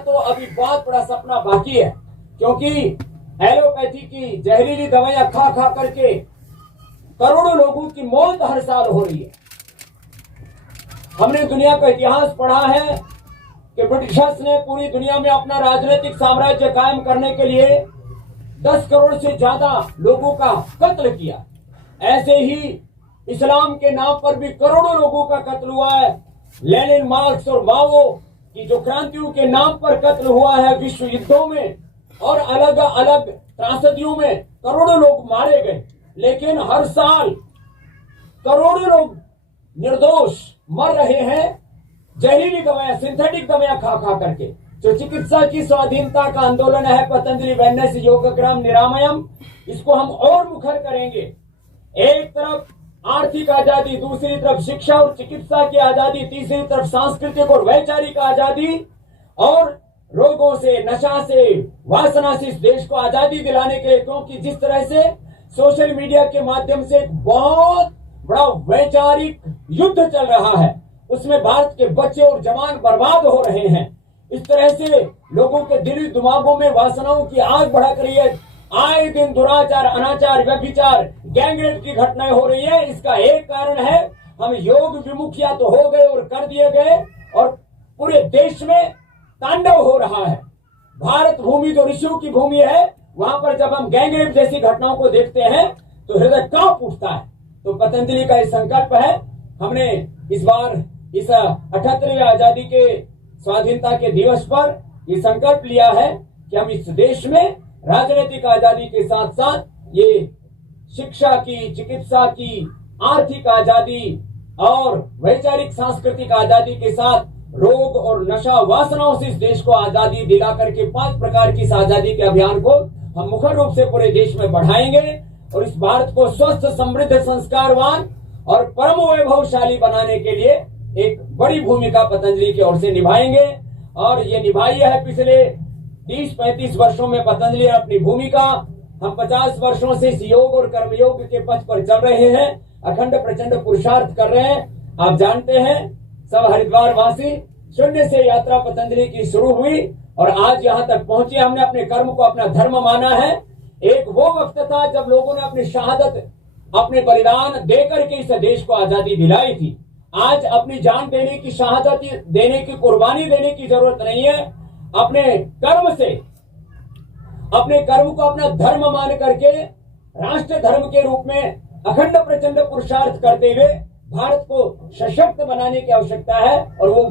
तो अभी बहुत बड़ा सपना बाकी है, क्योंकि एलोपैथी की जहरीली दवाइयां खा खा करके करोड़ों लोगों की मौत हर साल हो रही है। हमने दुनिया का इतिहास पढ़ा है कि ब्रिटिशर्स ने पूरी दुनिया में अपना राजनीतिक साम्राज्य कायम करने के लिए 10 करोड़ से ज्यादा लोगों का कत्ल किया। ऐसे ही इस्लाम के नाम पर भी करोड़ों लोगों का कत्ल हुआ है। लेनिन, मार्क्स और माओ की जो क्रांतियों के नाम पर कत्ल हुआ है विश्व युद्धों में और अलग अलग त्रासदियों में करोड़ों लोग मारे गए, लेकिन हर साल करोड़ों लोग निर्दोष मर रहे हैं जहरीली दवाएं, सिंथेटिक दवाएं खा खा करके। जो चिकित्सा की स्वाधीनता का आंदोलन है पतंजलि वेलनेस योगग्राम निरामयम, इसको हम और मुखर करेंगे। एक तरफ आर्थिक आजादी, दूसरी तरफ शिक्षा और चिकित्सा की आजादी, तीसरी तरफ सांस्कृतिक और वैचारिक आजादी और रोगों से, नशा से, वासना से इस देश को आजादी दिलाने के लिए। क्योंकि जिस तरह से सोशल मीडिया के माध्यम से एक बहुत बड़ा वैचारिक युद्ध चल रहा है, उसमें भारत के बच्चे और जवान बर्बाद हो रहे हैं। इस तरह से लोगों के दिली दिमागों में वासनाओं की आग भड़क रही है। आए दिन दुराचार, अनाचार, व्यभिचार, गैंगरेप की घटनाएं हो रही है। इसका एक कारण है हम योग विमुखिया तो हो गए और कर दिए गए, और पूरे देश में तांडव हो रहा है। भारत भूमि जो ऋषियों की भूमि है, वहां पर जब हम गैंगरेप जैसी घटनाओं को देखते हैं तो हृदय कांप उठता है। तो पतंजलि का ये संकल्प है, हमने इस बार इस 78वें आजादी के स्वाधीनता के दिवस पर ये संकल्प लिया है कि हम इस देश में राजनीतिक आजादी के साथ साथ ये शिक्षा की, चिकित्सा की, आर्थिक आजादी और वैचारिक सांस्कृतिक आजादी के साथ रोग और नशा वासनाओं से इस देश को आजादी दिला करके 5 प्रकार की इस आजादी के अभियान को हम मुख्य रूप से पूरे देश में बढ़ाएंगे और इस भारत को स्वस्थ, समृद्ध, संस्कारवान और परम वैभवशाली बनाने के लिए एक बड़ी भूमिका पतंजलि की ओर से निभाएंगे। और ये निभाई है पिछले 30-35 वर्षों में पतंजलि अपनी भूमिका। हम 50 वर्षों से इस योग और कर्मयोग के पथ पर चल रहे हैं, अखंड प्रचंड पुरुषार्थ कर रहे हैं। आप जानते हैं सब हरिद्वार वासी, शून्य से यात्रा पतंजलि की शुरू हुई और आज यहाँ तक पहुंचे। हमने अपने कर्म को अपना धर्म माना है। एक वो वक्त था जब लोगों ने अपनी शहादत, अपने बलिदान देकर के इस देश को आजादी दिलाई थी। आज अपनी जान देने की, शहादत देने की, कुर्बानी देने की जरूरत नहीं है। अपने कर्म से, अपने कर्म को अपना धर्म मान करके राष्ट्र धर्म के रूप में अखंड प्रचंड पुरुषार्थ करते हुए भारत को सशक्त बनाने की आवश्यकता है। और वो